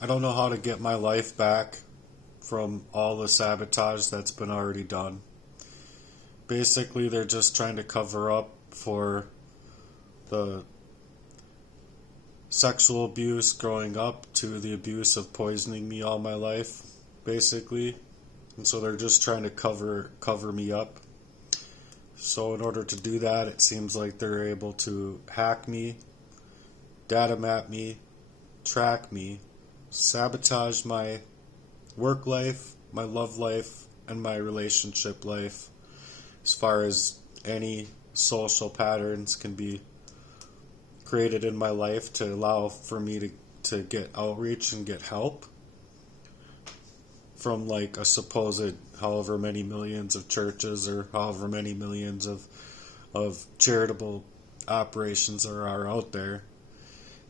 I don't know how to get my life back from all the sabotage that's been already done. Basically, they're just trying to cover up for the sexual abuse growing up to the abuse of poisoning me all my life, basically. And so they're just trying to cover me up. So in order to do that, it seems like they're able to hack me, data map me, track me, sabotage my work life, my love life, and my relationship life, as far as any social patterns can be created in my life to allow for me to get outreach and get help from like a supposed however many millions of churches or however many millions of charitable operations there are out there.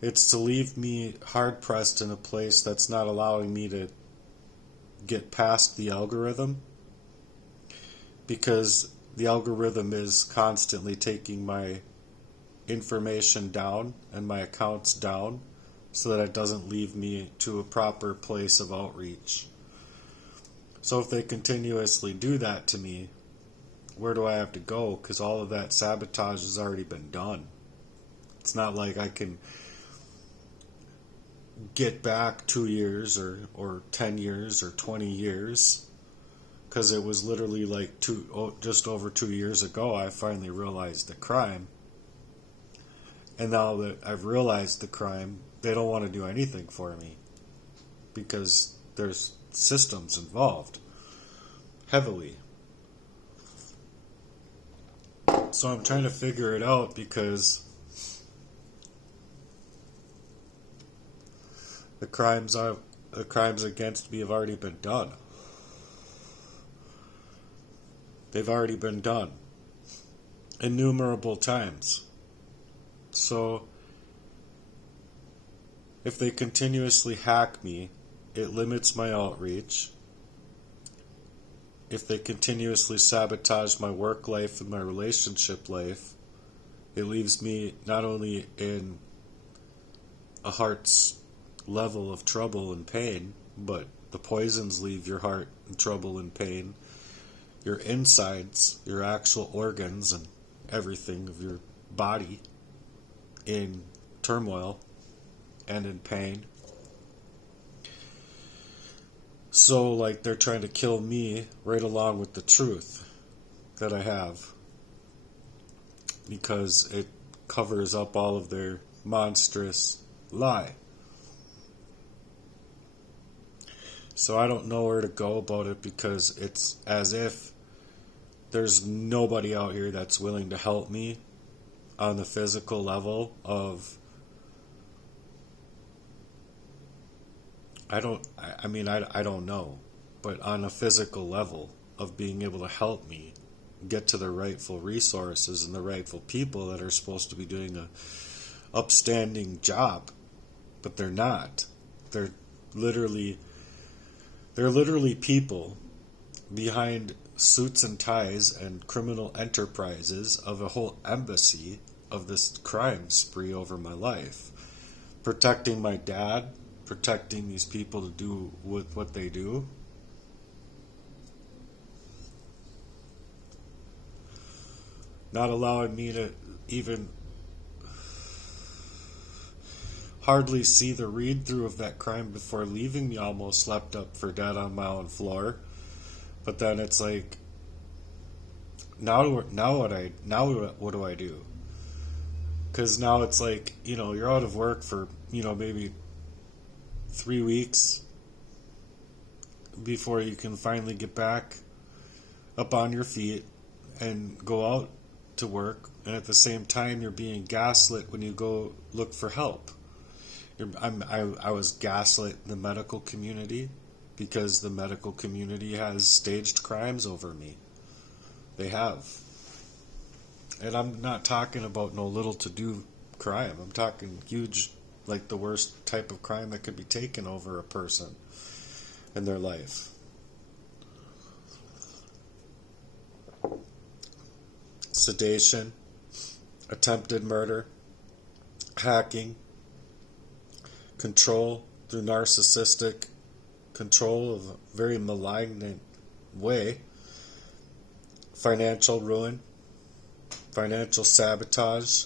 It's to leave me hard pressed in a place that's not allowing me to get past the algorithm, because the algorithm is constantly taking my information down and my accounts down so that it doesn't leave me to a proper place of outreach. So if they continuously do that to me, where do I have to go? Because all of that sabotage has already been done. It's not like I can get back 2 years or 10 years or 20 years, because it was literally like just over 2 years ago I finally realized the crime. And now that I've realized the crime, they don't want to do anything for me because there's systems involved heavily. So I'm trying to figure it out because the crimes against me have already been done. They've already been done innumerable times. So if they continuously hack me, it limits my outreach. If they continuously sabotage my work life and my relationship life, it leaves me not only in a heart's level of trouble and pain, but the poisons leave your heart in trouble and pain. Your insides, your actual organs and everything of your body in turmoil and in pain. So, like, they're trying to kill me right along with the truth that I have, because it covers up all of their monstrous lie. So I don't know where to go about it, because it's as if there's nobody out here that's willing to help me on the physical level of I don't know, but on a physical level of being able to help me get to the rightful resources and the rightful people that are supposed to be doing a upstanding job, but they're not. They're literally people behind suits and ties and criminal enterprises of a whole embassy of this crime spree over my life, protecting my dad, protecting these people to do with what they do. Not allowing me to even hardly see the read through of that crime before leaving me almost slept up for dead on my own floor. But then it's like, now what do I do? Because now it's like, you're out of work for maybe 3 weeks before you can finally get back up on your feet and go out to work, and at the same time you're being gaslit when you go look for help. I was gaslit in the medical community because the medical community has staged crimes over me. They have. And I'm not talking about no little to do crime. I'm talking huge, like the worst type of crime that could be taken over a person in their life. Sedation, attempted murder, hacking, control, through narcissistic control of a very malignant way, financial ruin, financial sabotage,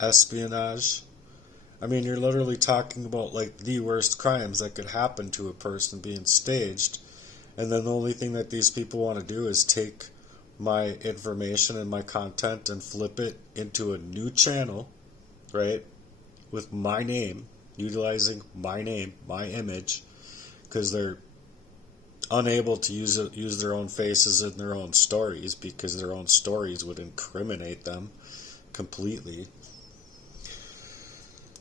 espionage. I mean, you're literally talking about like the worst crimes that could happen to a person being staged, and then the only thing that these people want to do is take my information and my content and flip it into a new channel, right, with my name, utilizing my name, my image, because they're unable to use their own faces in their own stories because their own stories would incriminate them completely.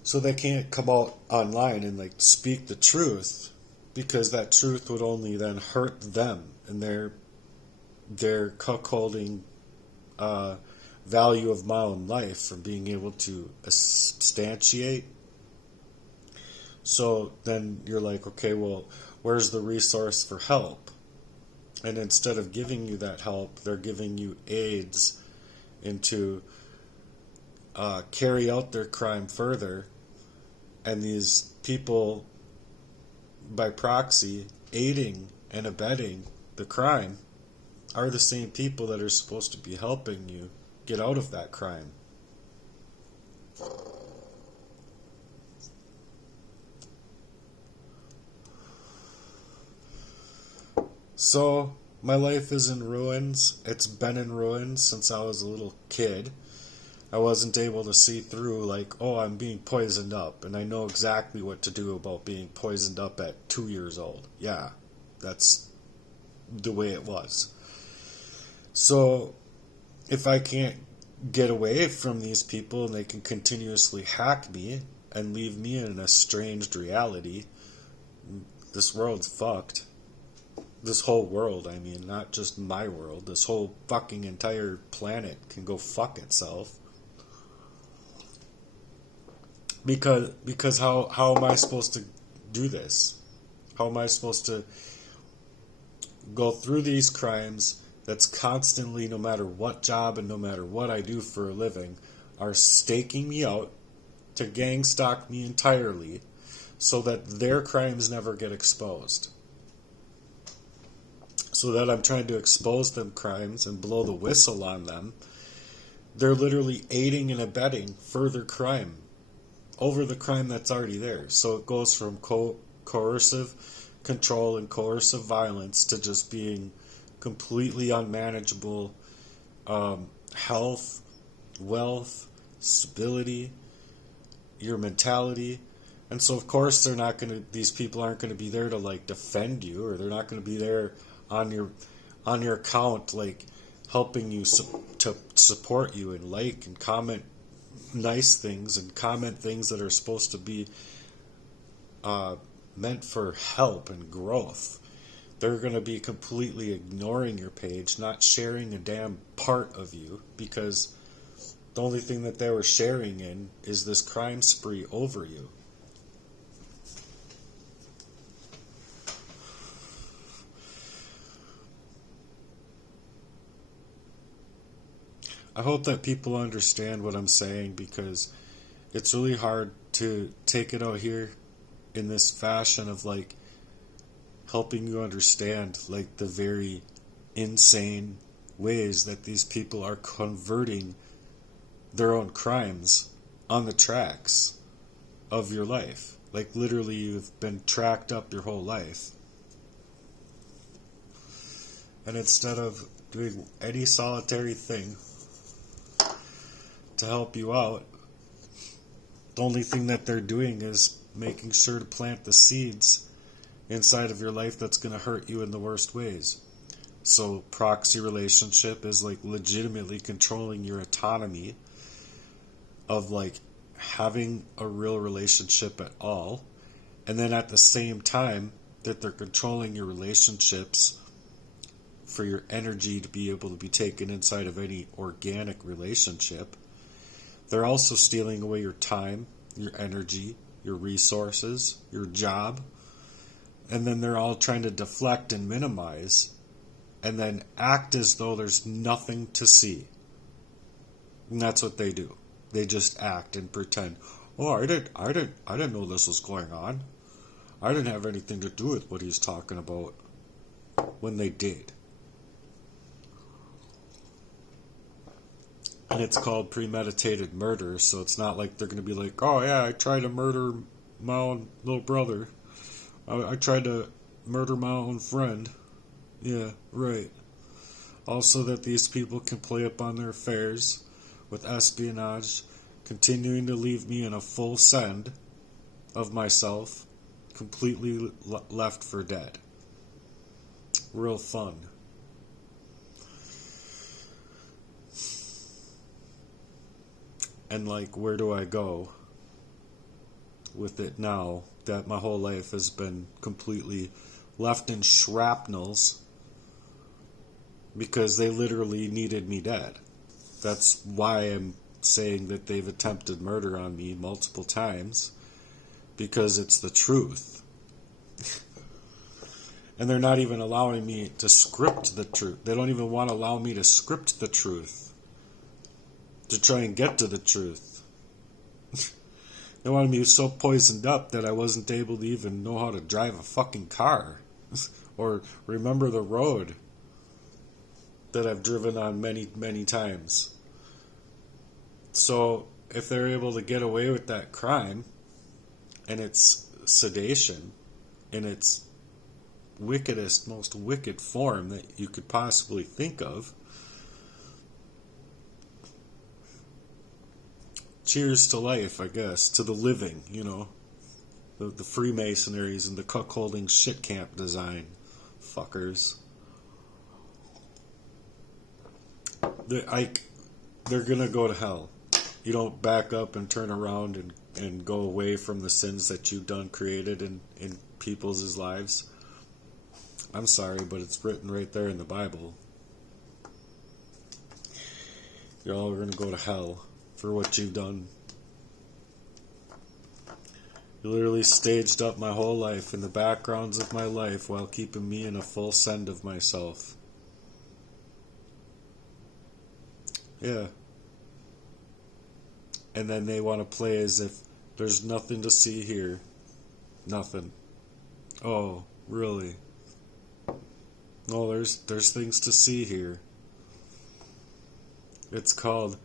So they can't come out online and like speak the truth because that truth would only then hurt them and their cuckolding value of my own life from being able to substantiate. So then you're like, okay, well, where's the resource for help? And instead of giving you that help, they're giving you aids into carry out their crime further. And these people, by proxy, aiding and abetting the crime, are the same people that are supposed to be helping you get out of that crime. So, my life is in ruins. It's been in ruins since I was a little kid. I wasn't able to see through, like, oh, I'm being poisoned up, and I know exactly what to do about being poisoned up at 2 years old. Yeah, that's the way it was. So, if I can't get away from these people and they can continuously hack me and leave me in an estranged reality, this world's fucked. This whole world, I mean, not just my world, this whole fucking entire planet can go fuck itself. Because how am I supposed to do this? How am I supposed to go through these crimes that's constantly, no matter what job and no matter what I do for a living, are staking me out to gang stalk me entirely so that their crimes never get exposed? So that I'm trying to expose them crimes and blow the whistle on them. They're literally aiding and abetting further crime over the crime that's already there. So it goes from coercive control and coercive violence to just being completely unmanageable health, wealth, stability, your mentality. And so of course these people aren't going to be there to like defend you, or they're not going to be there on your account like helping you to support you and like and comment nice things and comment things that are supposed to be meant for help and growth. They're going to be completely ignoring your page, not sharing a damn part of you, because the only thing that they were sharing in is this crime spree over you. I hope that people understand what I'm saying, because it's really hard to take it out here in this fashion of like helping you understand like the very insane ways that these people are converting their own crimes on the tracks of your life. Like literally you've been tracked up your whole life. And instead of doing any solitary thing to help you out, the only thing that they're doing is making sure to plant the seeds inside of your life that's going to hurt you in the worst ways. So proxy relationship is like legitimately controlling your autonomy of like having a real relationship at all, and then at the same time that they're controlling your relationships for your energy to be able to be taken inside of any organic relationship, they're also stealing away your time, your energy, your resources, your job, and then they're all trying to deflect and minimize and then act as though there's nothing to see. And that's what they do. They just act and pretend, "Oh, I didn't know this was going on. I didn't have anything to do with what he's talking about, when they did. And it's called premeditated murder, so it's not like they're going to be like, oh yeah, I tried to murder my own little brother. I tried to murder my own friend. Yeah, right. Also that these people can play up on their affairs with espionage, continuing to leave me in a full send of myself, completely left for dead. Real fun. And like, where do I go with it now that my whole life has been completely left in shrapnels because they literally needed me dead? That's why I'm saying that they've attempted murder on me multiple times, because it's the truth. And they're not even allowing me to script the truth. They don't even want to allow me to script the truth, to try and get to the truth. They wanted me so poisoned up that I wasn't able to even know how to drive a fucking car or remember the road that I've driven on many, many times. So if they're able to get away with that crime, and it's sedation in its wickedest, most wicked form that you could possibly think of, cheers to life, I guess, to the living, you know, the Freemasonries and the cuckolding shit camp design fuckers. They're gonna go to hell. You don't back up and turn around and go away from the sins that you've done created in people's lives. I'm sorry, but it's written right there in the Bible. You're all gonna go to hell for what you've done. You literally staged up my whole life in the backgrounds of my life while keeping me in a full send of myself. Yeah. And then they want to play as if there's nothing to see here. Nothing. Oh, really? No, there's things to see here. It's called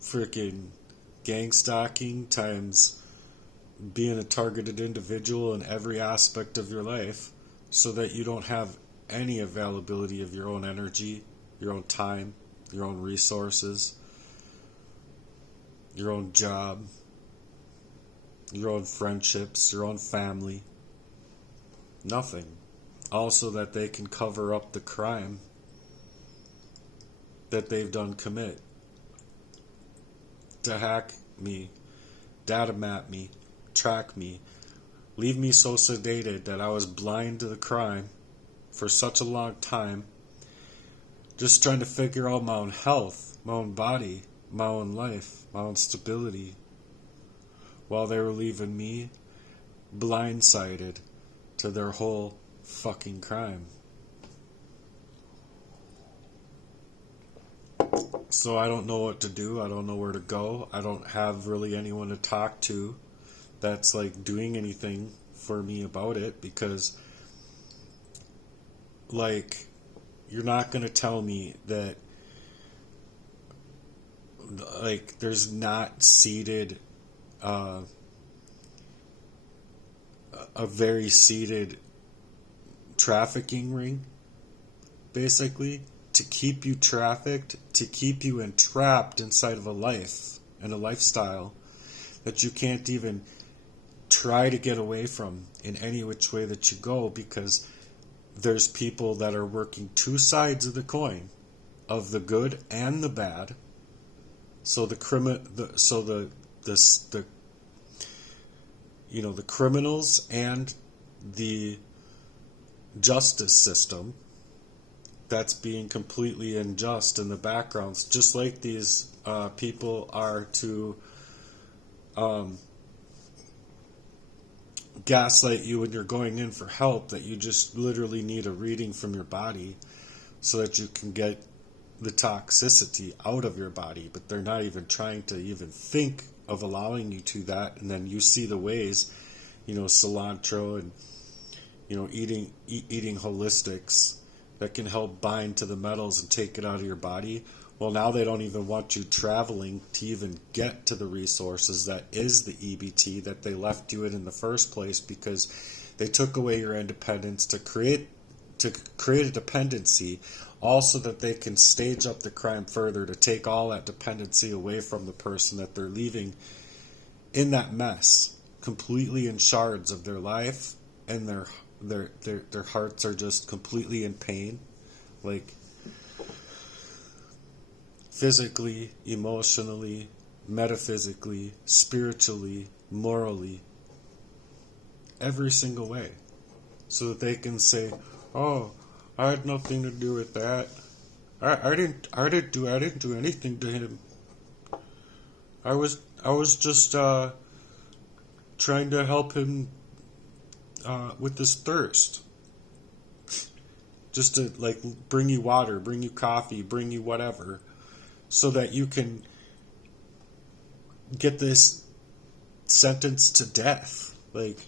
freaking gang stalking times being a targeted individual in every aspect of your life so that you don't have any availability of your own energy, your own time, your own resources, your own job, your own friendships, your own family. Nothing. Also that they can cover up the crime that they've done commit. To hack me, data map me, track me, leave me so sedated that I was blind to the crime for such a long time, just trying to figure out my own health, my own body, my own life, my own stability, while they were leaving me blindsided to their whole fucking crime. So I don't know what to do. I don't know where to go. I don't have really anyone to talk to that's like doing anything for me about it, because like, you're not going to tell me that like there's not seeded a very seeded trafficking ring, basically, to keep you trafficked, to keep you entrapped inside of a life and a lifestyle that you can't even try to get away from in any which way that you go, because there's people that are working two sides of the coin, of the good and the bad. So the criminals and the justice system that's being completely unjust in the backgrounds, just like these people are to gaslight you when you're going in for help, that you just literally need a reading from your body so that you can get the toxicity out of your body, but they're not even trying to even think of allowing you to that, and then you see the ways cilantro and eating holistics that can help bind to the metals and take it out of your body. Well, now they don't even want you traveling to even get to the resources that is the EBT that they left you in the first place, because they took away your independence to create a dependency, also that they can stage up the crime further to take all that dependency away from the person that they're leaving in that mess, completely in shards of their life, and their hearts are just completely in pain, like physically, emotionally, metaphysically, spiritually, morally, every single way, so that they can say, "Oh, I had nothing to do with that. I didn't do anything to him. I was just trying to help him with his thirst. Just to like bring you water, bring you coffee, bring you whatever, so that you can get this sentence to death. Like,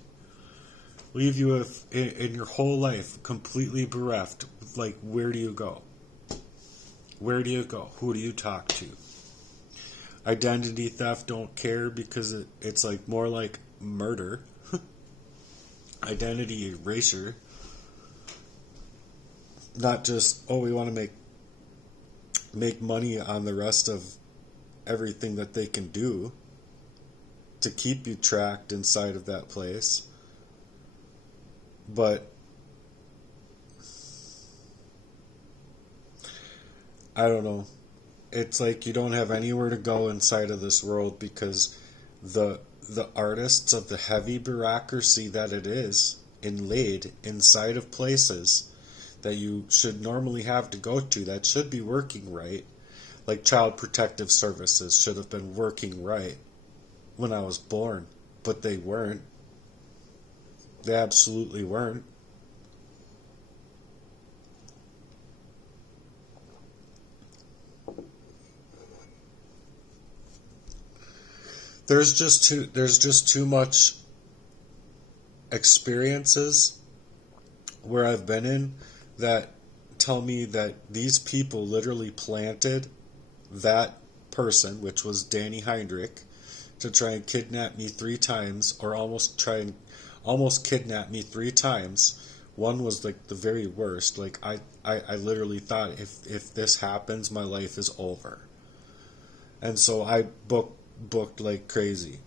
leave you in your whole life completely bereft. Like, where do you go? Where do you go? Who do you talk to? Identity theft, don't care, because it's like more like murder. Identity erasure. Not just, oh, we want to make money on the rest of everything that they can do to keep you tracked inside of that place. But I don't know. It's like you don't have anywhere to go inside of this world, because the artists of the heavy bureaucracy that it is inlaid inside of places that you should normally have to go to, that should be working right, like Child Protective Services should have been working right when I was born, but they weren't. They absolutely weren't. There's just too much experiences where I've been in that tell me that these people literally planted that person, which was Danny Heinrich, to try and kidnap me 3 times, or almost kidnap me 3 times. One was like the very worst. Like I literally thought, if this happens, my life is over. And so I booked like crazy.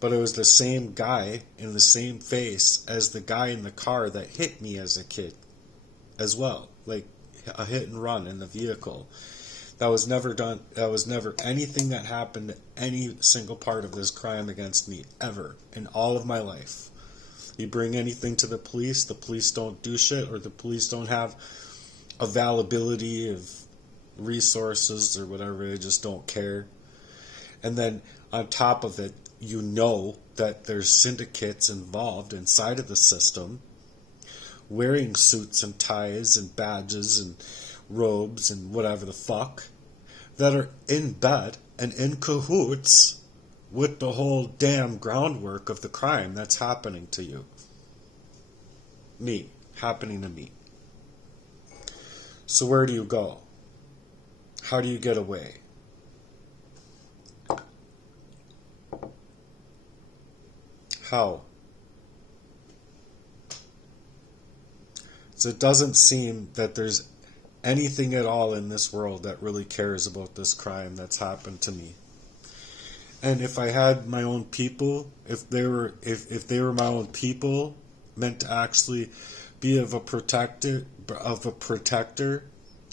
But it was the same guy in the same face as the guy in the car that hit me as a kid as well. Like a hit and run in the vehicle. That was never done. That was never anything that happened to any single part of this crime against me ever in all of my life. You bring anything to the police don't do shit, or the police don't have availability of resources or whatever. They just don't care. And then on top of it, you know that there's syndicates involved inside of the system, wearing suits and ties and badges and robes and whatever the fuck, that are in bed and in cahoots with the whole damn groundwork of the crime that's happening to you. Happening to me. So where do you go? How do you get away? How? So it doesn't seem that there's anything at all in this world that really cares about this crime that's happened to me. And if I had my own people, if they were my own people, meant to actually be of a protector,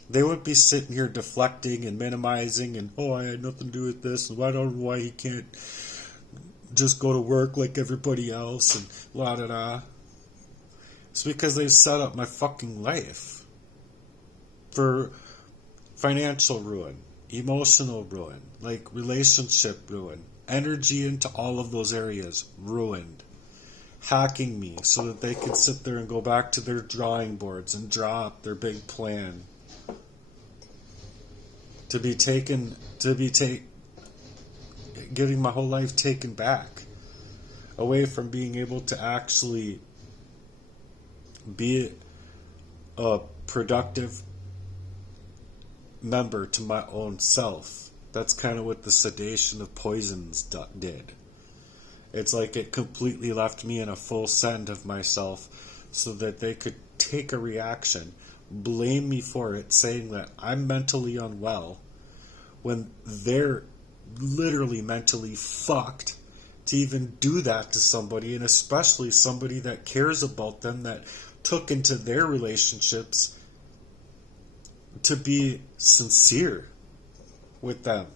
they would be sitting here deflecting and minimizing and, oh, I had nothing to do with this, and I don't know why he can't just go to work like everybody else, and la da da. It's because they've set up my fucking life for financial ruin, emotional ruin, like relationship ruin, energy into all of those areas ruined, hacking me so that they could sit there and go back to their drawing boards and draw up their big plan getting my whole life taken back. away from being able to actually be a productive member to my own self. That's kind of what the sedation of poisons did. It's like it completely left me in a full send of myself so that they could take a reaction, blame me for it, saying that I'm mentally unwell when they're literally mentally fucked to even do that to somebody, and especially somebody that cares about them, that took into their relationships to be sincere with them.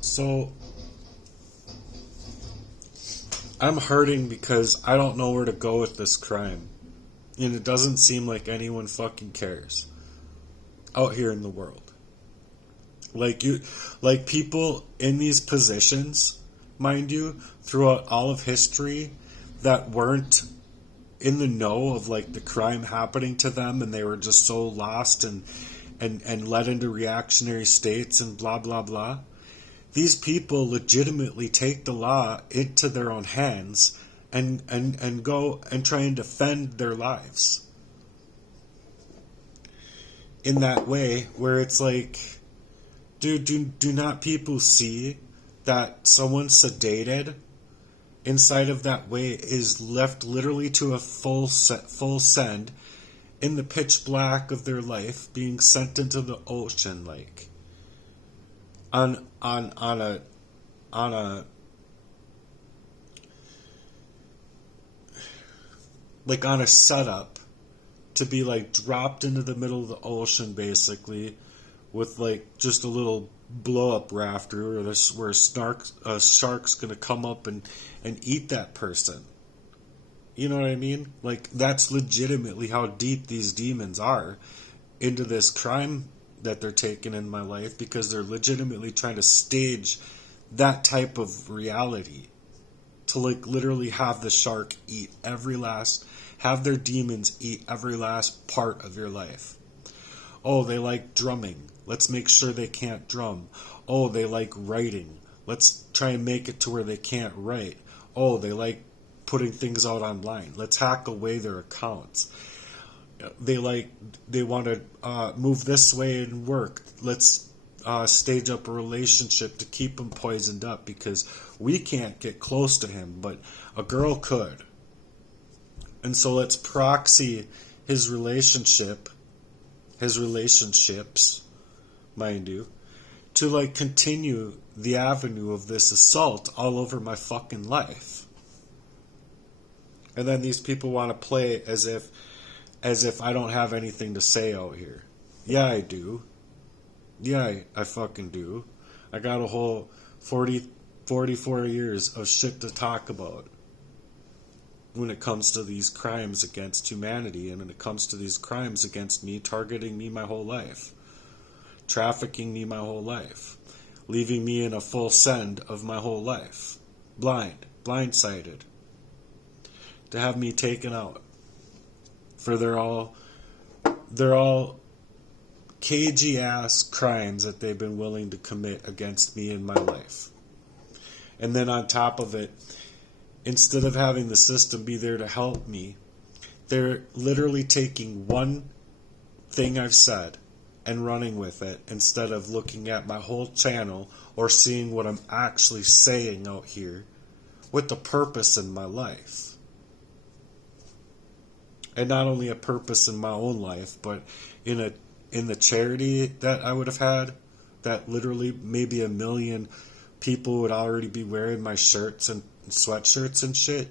So I'm hurting because I don't know where to go with this crime. And it doesn't seem like anyone fucking cares out here in the world. Like people in these positions, mind you, throughout all of history that weren't in the know of like the crime happening to them, and they were just so lost and led into reactionary states and blah blah blah. These people legitimately take the law into their own hands and go and try and defend their lives in that way, where it's like, dude, do not people see that someone sedated inside of that way is left literally to a full send in the pitch black of their life, being sent into the ocean, like on a like on a setup to be like dropped into the middle of the ocean, basically, with like just a little blow up rafter, or this where a shark's gonna come up and eat that person. You know what I mean? Like, that's legitimately how deep these demons are into this crime that they're taking in my life, because they're legitimately trying to stage that type of reality to like literally have the shark have their demons eat every last part of your life. Oh, they like drumming. Let's make sure they can't drum. Oh, they like writing. Let's try and make it to where they can't write. Oh, they like putting things out online. Let's hack away their accounts. They want to move this way and work. Let's stage up a relationship to keep him poisoned up, because we can't get close to him, but a girl could. And so let's proxy his relationships, mind you, to like continue the avenue of this assault all over my fucking life. And then these people want to play as if I don't have anything to say out here. Yeah, I do. Yeah, I fucking do. I got a whole 44 years of shit to talk about when it comes to these crimes against humanity, and when it comes to these crimes against me, targeting me my whole life, trafficking me my whole life, leaving me in a full send of my whole life, blindsided, to have me taken out. For they're all cagey ass crimes that they've been willing to commit against me in my life. And then on top of it, instead of having the system be there to help me, they're literally taking one thing I've said and running with it, instead of looking at my whole channel or seeing what I'm actually saying out here with the purpose in my life. And not only a purpose in my own life, but in the charity that I would have had, that literally maybe 1 million people would already be wearing my shirts and sweatshirts and shit.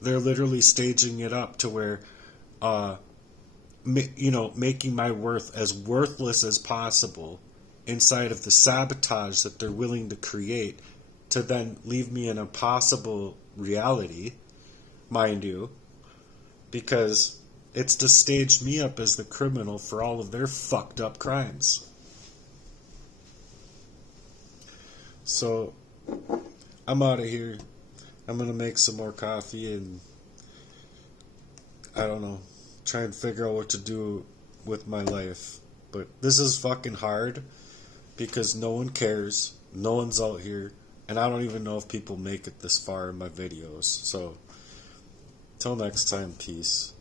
They're literally staging it up to where, making my worth as worthless as possible inside of the sabotage that they're willing to create, to then leave me in a possible reality, mind you, because it's to stage me up as the criminal for all of their fucked up crimes. So I'm out of here. I'm going to make some more coffee and, I don't know, try and figure out what to do with my life. but this is fucking hard because no one cares, no one's out here, and I don't even know if people make it this far in my videos. So, till next time, peace.